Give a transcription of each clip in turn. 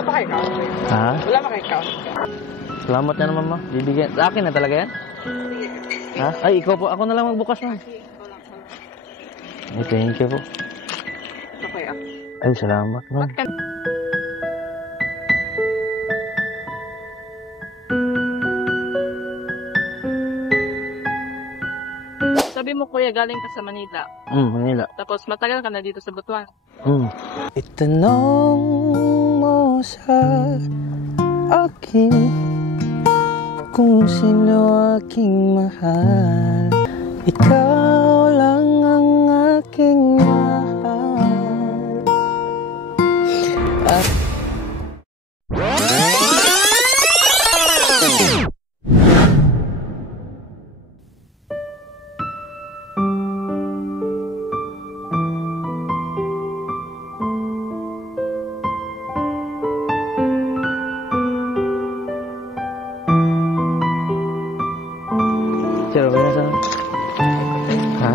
Wala pa kayo count? Ha? Wala pa kayo count? Salamat na naman, ma. Bibigyan. Sa akin na talaga yan? Ha? Ay, ikaw po. Ako na lang magbukas, ma. Ay, thank you po. Okay, Ay, salamat, ma. Sabi mo, kuya, galing ka sa Manila. Manila. Tapos matagal ka na dito sa Butuan. Itanong mo sa akin kung sino aking mahal. Ikaw lang ang aking mahal. At Sir, okay na sana? Ha?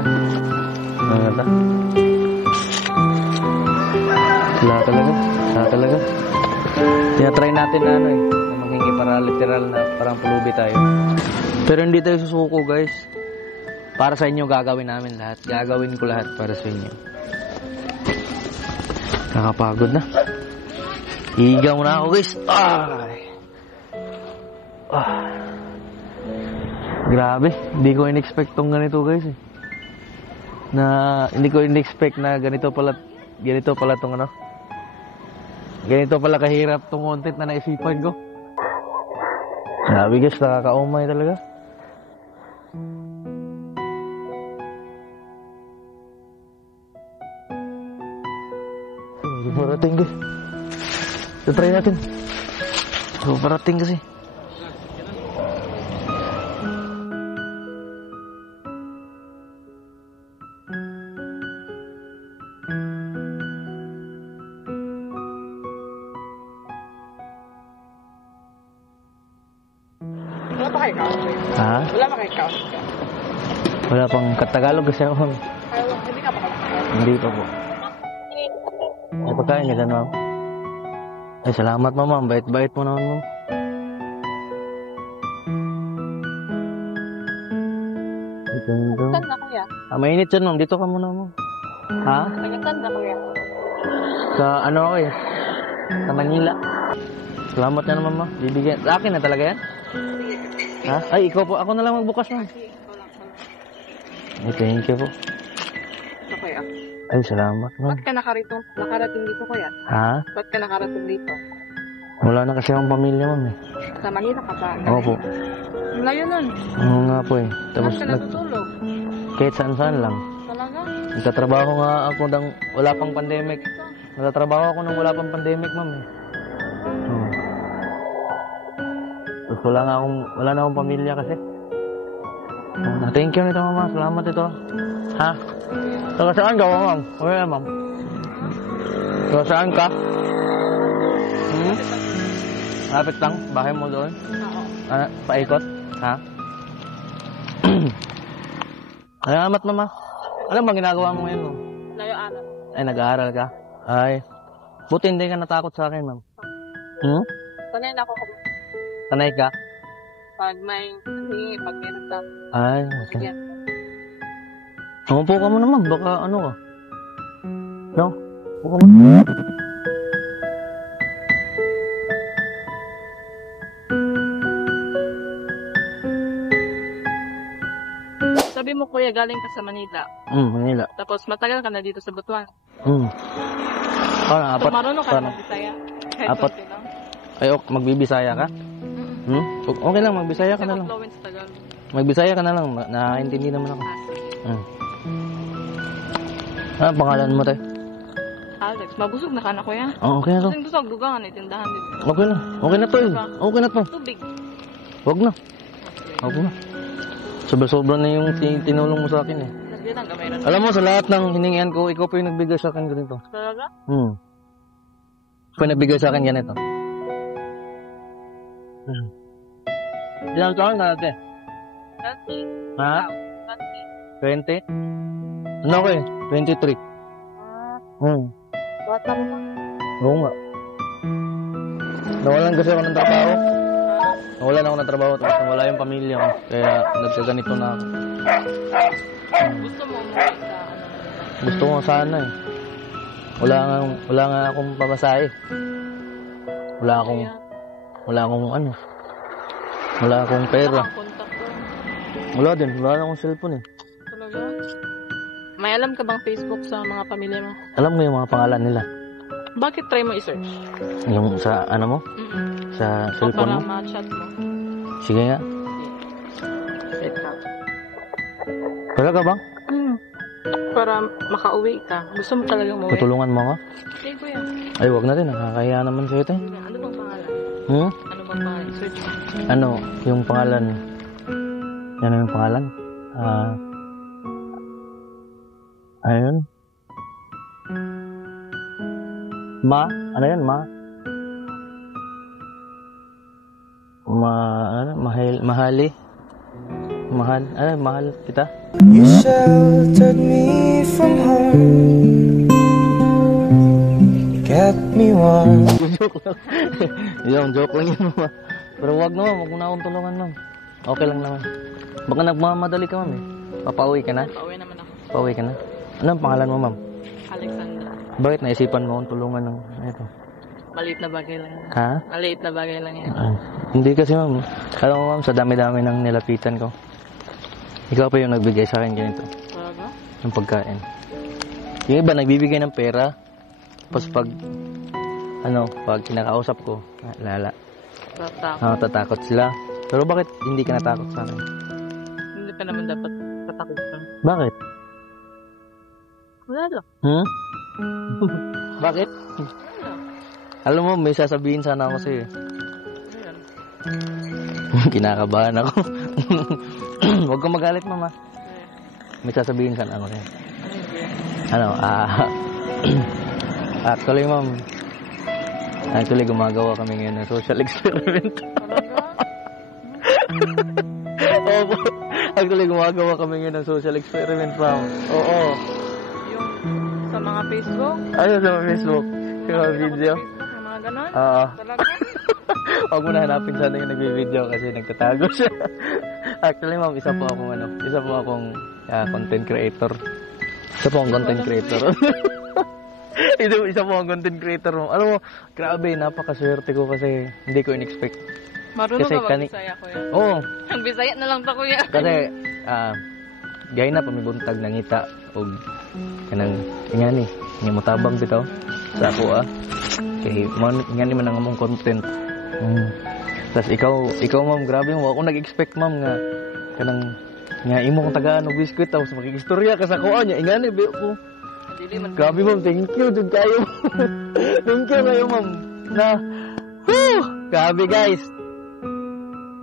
Ano na? Wala talaga. Wala talaga. Tinatry natin na ano na maghingi para literal na parang pulubi tayo. Pero hindi tayo susuko, guys. Para sa inyo gagawin namin lahat. Gagawin ko lahat para sa inyo. Nakapagod na. Higa muna ako, guys. Grabe, hindi ko in-expect tong ganito, guys. Hindi ko in-expect na ganito pala tong ano. Ganito pala kahirap tong content na naisipan ko. Grabe, guys, nakakaumay talaga. Hindi parating, guys. Try natin. So, parating kasi. Wala pa kayo count? Ha? Wala pa kayo count? Wala pang Katagalog kasi ako. Hindi ka pa count? Hindi pa po. Ay, pagkain ka dyan, ma'am. Ay, salamat, ma'am. Bait-bait mo naman, ma'am. Saan na, kuya? Mainit yan, ma'am. Dito ka muna, ma'am. Ha? Saan na, kuya? Sa ano ako eh. Sa Manila. Salamat na naman, ma'am. Bibigyan. Sa akin na talaga yan? Ha? Ay, ikaw po. Ako na lang magbukas, ma'am. Ay, thank you po. Okay, Ay, salamat, ma'am. Ba't ka nakarating dito, kuya? Ha? Ba't ka nakarating dito? Wala na kasi akong pamilya, ma'am eh. Sa Manila ka ba? Opo. Layo nun. Oo nga po eh. Tapos Saan ka natutulog? kahit saan-saan lang. Talaga? Nagtatrabaho nga ako nang wala pang pandemic. Nagtatrabaho ako nang wala pang pandemic, ma'am eh. Tapos wala na akong pamilya kasi. Thank you nito, mama. Salamat ito. Ha? Taga saan ka, ma'am? Okay, ma'am. Taga saan ka? Lapit lang? Bahay mo doon? Oo. Paikot? Ha? Salamat, mama. Alam mo, ginagawa mo ngayon, ma'am? Layo-aral. Ay, nag-aaral ka? Ay. Buti hindi ka natakot sa akin, ma'am. Sanay na ako. Sanay ka? Pag may nagtapos. Ay, okay. Umupo ka mo naman, baka ano ka? No? Upo ka mo. Sabi mo, kuya, galing ka sa Manila. Manila. Tapos matagal ka na dito sa Butuan. Apat. So, marunong ka na Bisaya? Apat. Ay, magbibisaya ka? Okay lang, magbisaya ka na lang. Magbisaya ka na lang, nakaintindi naman ako. Ano pangalan mo, tay? Alex, mabusog na ka na, kuya. Okay na to. Kasing busog, dugangan, itindahan dito. Okay na. Okay na to eh. Okay na to. Tubig. Huwag na. Huwag na. Sobra-sobra na yung tinulong mo sa akin eh. Alam mo, sa lahat ng hiningian ko, ikaw pa yung nagbigay sa akin ganito. Talaga? Ikaw yung nagbigay sa akin ganito. Ilang taon ka natin? 30. Ha? 20? Ano ko eh? 23. Bata mo pa. Oo nga. Nawalan kasi ako ng trabaho. Nawalan ako ng trabaho tapos nawala yung pamilya ko. Kaya nagkaganito na ako. Gusto mo umuwi sa Gusto ko sana eh. Wala nga akong pamasahe. Wala akong ano. Wala akong pera. contact ko. Wala din. Wala akong cellphone eh. Talaga? May alam ka bang Facebook sa mga pamilya mo? Alam mo yung mga pangalan nila? Bakit try mo i-search? Yung sa ano mo? Sa cellphone Para mo? ma-chat mo. Sige nga. Wait lang. Wala ka bang? Para makauwi ka. Gusto mo talagang umuwi? Tutulungan mo ako? Sige kuya. Ay, wag na din. Nakakahiya naman sa'yo ito eh. Ano bang pangalan? Hmm? Ano bang pangalan? Search mo. Ano? Yung pangalan? Yan yung pangalan? Ayun. Ano yan? Mahali. Mahal kita. You sheltered me from harm, kept me warm. Joke lang. Yung joke lang yun, mama. Pero wag na, wag mo na akong tulungan, ma'am. Okay lang naman. Baka nagmamadali ka, ma'am eh. Papauwi ka na? Pauwi naman ako. Pauwi ka na? Ano ang pangalan mo, ma'am? Alexandra. Bakit naisipan mo akong tulungan ng ito? Maliit na bagay lang yan. Ha? Maliit na bagay lang yan. Hindi kasi, ma'am. Alam mo, ma'am, sa dami-dami ng nilapitan ko. Ikaw pa yung nagbigay sa akin ganito. Talaga? Ng pagkain. Yung iba, nagbibigay ng pera. Tapos pag kinakausap ko, lala. Tatakot. Tatakot sila. Pero bakit hindi ka natakot sa akin? Hindi ka naman dapat katakutan. Bakit? Wala lang. Bakit? Wala. Alam mo, may sasabihin sana ako sa'yo. Ayan. Kinakabahan ako. Huwag kang magalit, mama. Eh, May sasabihin sana ako sa'yo. ano yun? Actually, ma'am. Actually, gumagawa kami ngayon ng social experiment. Talaga? Opo. Actually, gumagawa kami ngayon ng social experiment, ma'am. Oo. Yung sa mga Facebook? Ano sa Facebook? Yung mga video? Yung mga ganon? Oo. Talaga? Huwag mo na hanapin sana yung nagbe-video kasi nagtatago siya. Actually, ma'am, isa po akong content creator. Isa po akong content creator. isa po akong content creator, ma'am. Alam mo, grabe, napakaswerte ko kasi hindi ko in-expect. Marunong Kasi ka mag-Bisaya, kuya? Oo. Ang Bisaya na lang ta, kuya. Kasi, gaya na pamibuntag ng ngita o kanang ingani, nga mutabang bitaw sa ako kay ingani man ang among content. Tas ikaw ma'am, grabe mo ako nag-expect ma'am nga kanang nga imo kong tagaan og biskwit tapos makikistorya ka sa kuan nya ingani be ko. Dili man. Grabe ma'am, thank you jud kayo. Thank you kayo ma'am. Grabe guys.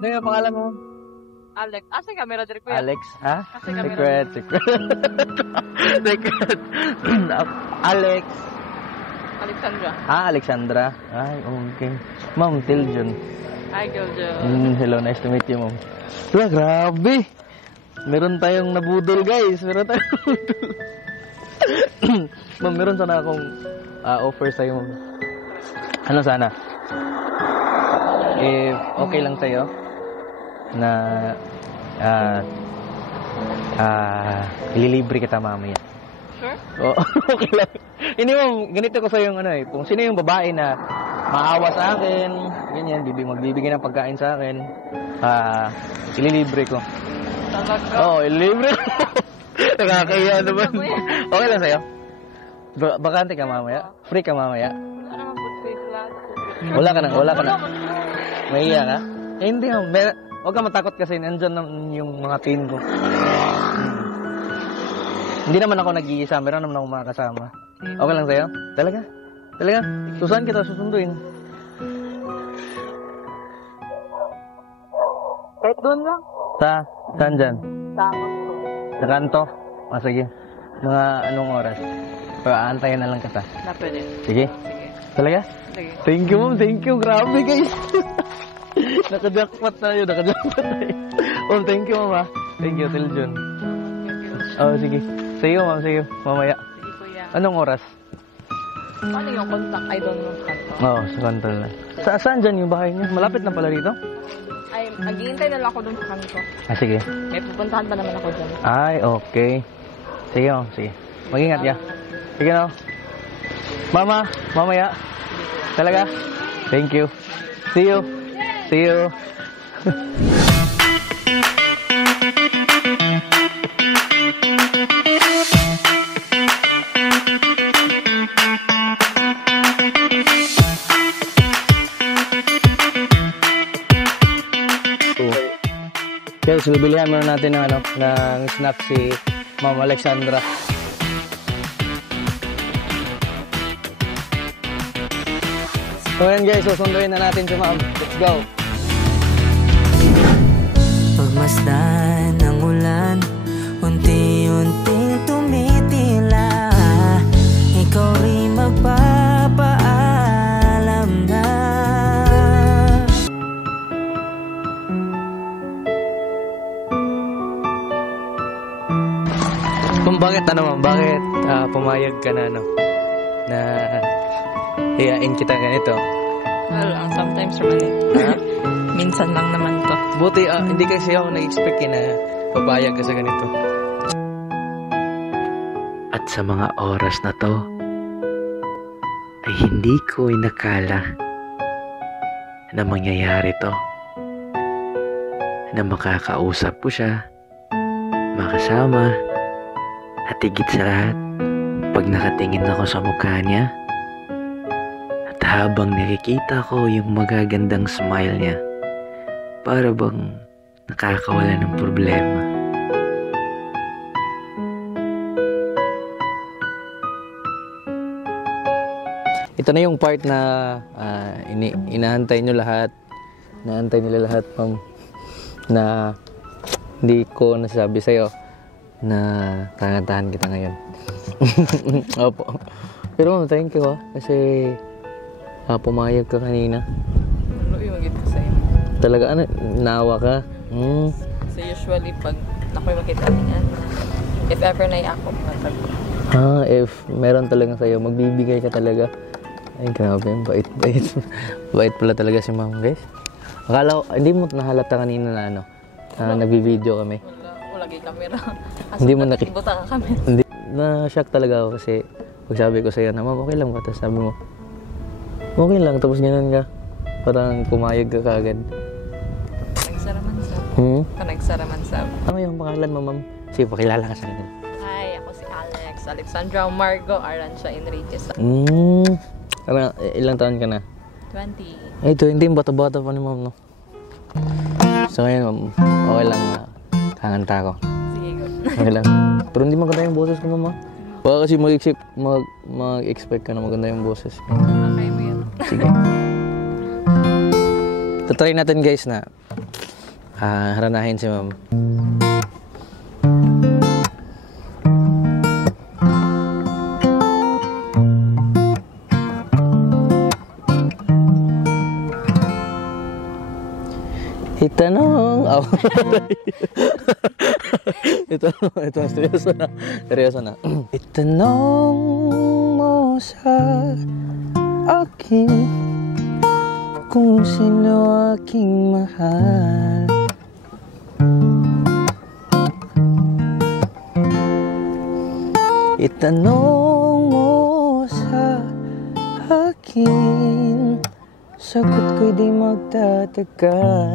Ano yung pangalan mo? Alex. Asa yung camera diri, kuya? Alex, ha? Asa yung camera? Secret. Alex. Alexandra. Alexandra. Ay, okay. Ma'am, Tiljon. Hi, Jojo. Hello, nice to meet you, ma'am. Diba, grabe. Meron tayong nabudol, guys. Meron tayong nabudol. Ma'am, meron sana akong offer sa'yo, ma'am. Ano sana? If okay lang sa'yo, na ililibre kita mamaya. Sure? Oo, okay lang. Hindi mo, ganito ko sa yung kung sino yung babae na maawa sa akin, ganyan, magbibigay ng pagkain sa akin, ililibre ko. Talaga? Oo, ililibre ko. Nakakahiya naman. Okay lang sa'yo? Bakante ka mamaya? Free ka mamaya? Wala naman po face lahat. Wala ka na. Mahiya ka? Eh, hindi mo. Huwag ka matakot kasi nandyan yung mga team ko. Hindi naman ako nag-iisa. Meron naman ako mga kasama. Okay lang sa'yo? Talaga? Susan kita susunduin. Kahit doon lang. Saan dyan? Tama. Sa kanto? Sige. Mga anong oras? Aantayin na lang kita. Na pwede. Sige? Sige. Talaga? Sige. Thank you, ma'am. Thank you. Grabe, guys. Naka-jackpot tayo. Ma'am, thank you, ma'am. Thank you, Tiljon. Thank you. Oh, sige. See you, ma'am. See you. Mamaya. Sige, kuya. Anong oras? Paano yung contact? I don't know kanto. Oo, sa control na. Saan dyan yung bahay niyo? Malapit na pala dito? Ay, maghihintay na lang ako dun sa kanto. Ah, sige. May pupuntahan pa naman ako dyan. Ay, okay. Sige, oh, sige. Mag-ingat ya. Sige na. Mama, mamaya. Talaga? Thank you. See you. See you. Guys, bibilihan muna natin ng ng snack si Ma'am Alexandra. So yan guys, susunduin na natin si Ma'am. Let's go! Pagmasdan ng ulan, unti-unting tumitila. Ikaw rin magpapaalam na. Kung bakit ma'am, bakit pumayag ka na na iyain kita ganito? Well, sometimes naman eh. Minsan lang naman to. Buti, hindi kasi ako nag-expect na papayag ka sa ganito. At sa mga oras na to, ay hindi ko inakala na mangyayari to. Na makakausap ko siya, makasama, at higit sa lahat, pag nakatingin ako sa mukha niya, at habang nakikita ko yung magagandang smile niya, para bang nakakawala ng problema. Ito na yung part na inaantay nyo lahat. Inaantay nila lahat, ma'am. Na hindi ko nasabi sa'yo na kangantahan kita ngayon. Opo. Pero ma'am, thank you kasi pumayag ka kanina. Ano yung magit ko sa'yo? Talaga, nawa ka. So usually, pag ako'y makita niya, if ever na ako, matag ko. If meron talaga sa'yo, magbibigay ka talaga. Ay, grabe, bait. Bait pala talaga si ma'am, guys. Akala ko, hindi mo nahalata kanina na nagbibideo kami. Wala kay camera. Hindi mo nakita. Ibuta ka kami. Hindi, na-shock talaga ako kasi pag sabi ko sa'yo na, ma'am, okay lang ba? Tapos sabi mo, okay lang, tapos ganun ka. Parang pumayag ka kagad. Nagsaraman sa. Nagsaraman sa. Ano yung pangalan mo, ma'am? Sige, pakilala ka sa akin. Hi, ako si Alex. Alexandra Margo Arancia Enriquez. Ilang taon ka na? 20. Ay, 20, bata-bata pa ni ma'am, no? So ngayon, ma'am, okay lang na kanganta ko. Sige, go. Okay lang. Pero hindi maganda yung boses ko, ma'am. Baka kasi mag-expect ka na maganda yung boses. Okay mo yun. Sige. Tatry natin, guys, na haranahin si ma'am. Itanong, ito, seryoso na. Itanong mo sa akin kung sino aking mahal. Itanong mo sa akin, sagot ko'y di magtatagal.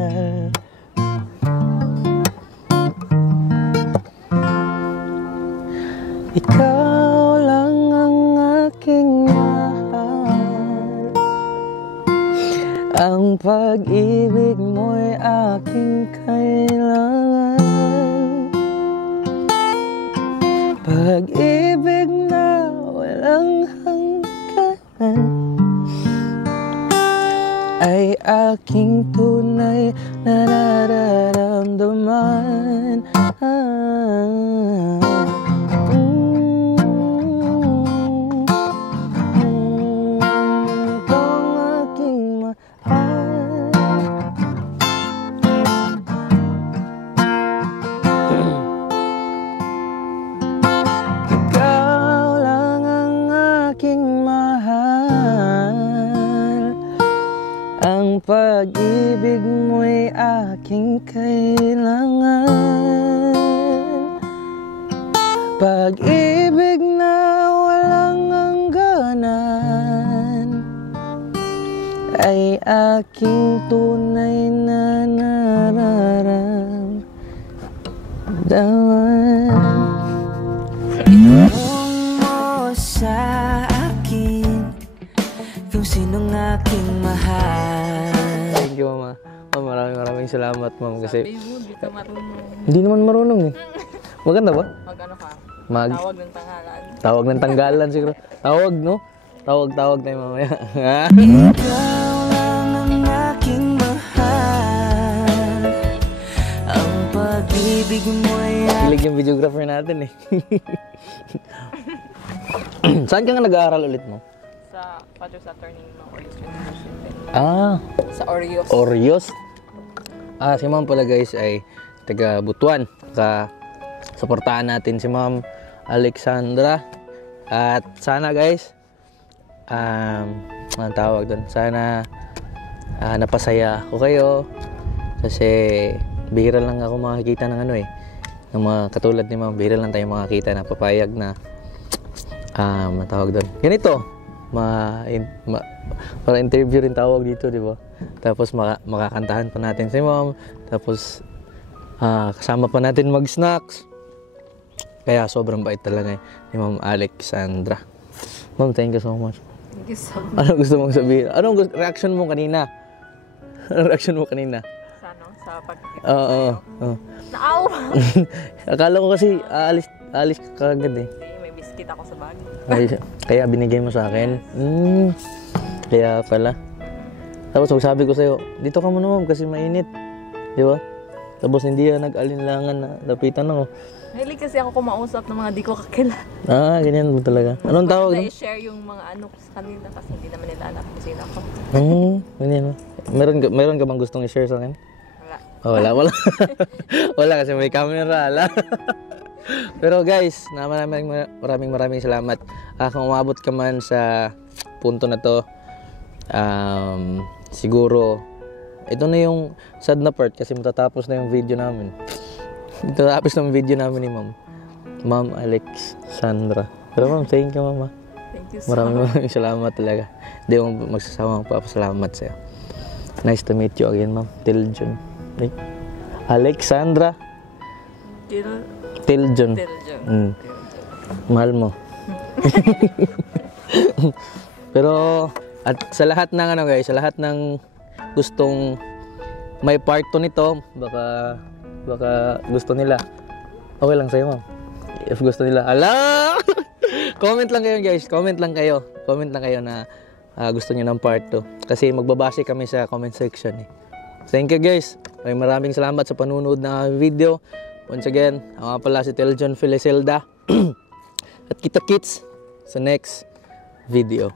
Ikaw lang ang aking mahal. Ang pag-ibig mo'y aking kailangan. Pag-ibig na walang hangganan ay aking tunay na nararamdaman. Ikaw lang ang aking mahal. pag-ibig mo'y aking kailangan. Pag-ibig na walang hangganan ay aking tunay na nararamdaman. Itanong mo sa akin kung sinong aking mahal. Thank you, Mama. Ma'am, maraming salamat, Ma'am. Kasi Sabi mo, di ka marunong. hindi naman marunong eh. Maganda ba? Mag ano ka? Mag Tawag ng tangalan. tawag ng tanggalan siguro. Tawag, no? Tawag tayo mamaya. Ikaw lang ang aking mahal. Ang pag-ibig mo'y Kilig yung videographer natin eh. Saan ka nga nag-aaral ulit mo? Sa Father Saturday ng Oreos University. Sa Oreos. Oreos. Si Ma'am pala guys ay taga Butuan. Suportahan natin si Ma'am Alexandra. At sana guys, ang tawag doon, sana napasaya ko kayo. Kasi bihira lang ako makakita ng ano eh. Ng mga katulad ni Ma'am, bihira lang tayo makakita na papayag na matawag doon. Ganito, para interview rin tawag dito, di ba? Tapos makakantahan pa natin si Ma'am. Tapos kasama pa natin mag-snacks. Kaya sobrang bait talaga ni Ma'am Alexandra. Ma'am, thank you so much. Thank you so much. Ano gusto mong sabihin? Anong reaction mo kanina? Anong reaction mo kanina? Sa ano? Sa pagkikita Oo. Naawa! Akala ko kasi aalis ka kagad eh. Hindi, may biscuit ako sa bag. Kaya binigay mo sa akin. Kaya pala. Tapos sabi ko sa'yo, dito ka muna, Ma'am, kasi mainit. Di ba? Tapos hindi ka nag-alinlangan na lapitan ako. Mahilig kasi ako kumausap ng mga di ko kakilala. Ganyan mo talaga. Anong tawag? I-share yung mga ano ko sa kanila kasi hindi naman nila alam kung sino ako. Ganyan mo. Meron ka bang gustong i-share sa akin? Wala. Wala. Wala kasi may camera, ala. Pero guys, maraming salamat. Kung umabot ka man sa punto na to, siguro, ito na yung sad na part kasi matatapos na yung video namin. Matatapos na yung video namin ni Ma'am Alexandra. Pero Ma'am, thank you, Mama. Thank you so much. Maraming salamat talaga. Hindi mo magsasama papasalamat sa'yo. Nice to meet you again, Ma'am. Tiljon. Alexandra Tiljon. Mahal mo. Pero at sa lahat ng ano guys, sa lahat ng gustong may part 2 nito, baka gusto nila. Okay lang sa'yo, Ma'am. If gusto nila, comment lang kayo guys, comment lang kayo na gusto niyo ng part 2 kasi magbabase kami sa comment section eh. Thank you guys. Maraming salamat sa panunood ng video. Once again, ako nga pala si Teljon Felicelda. At kita-kits sa next video.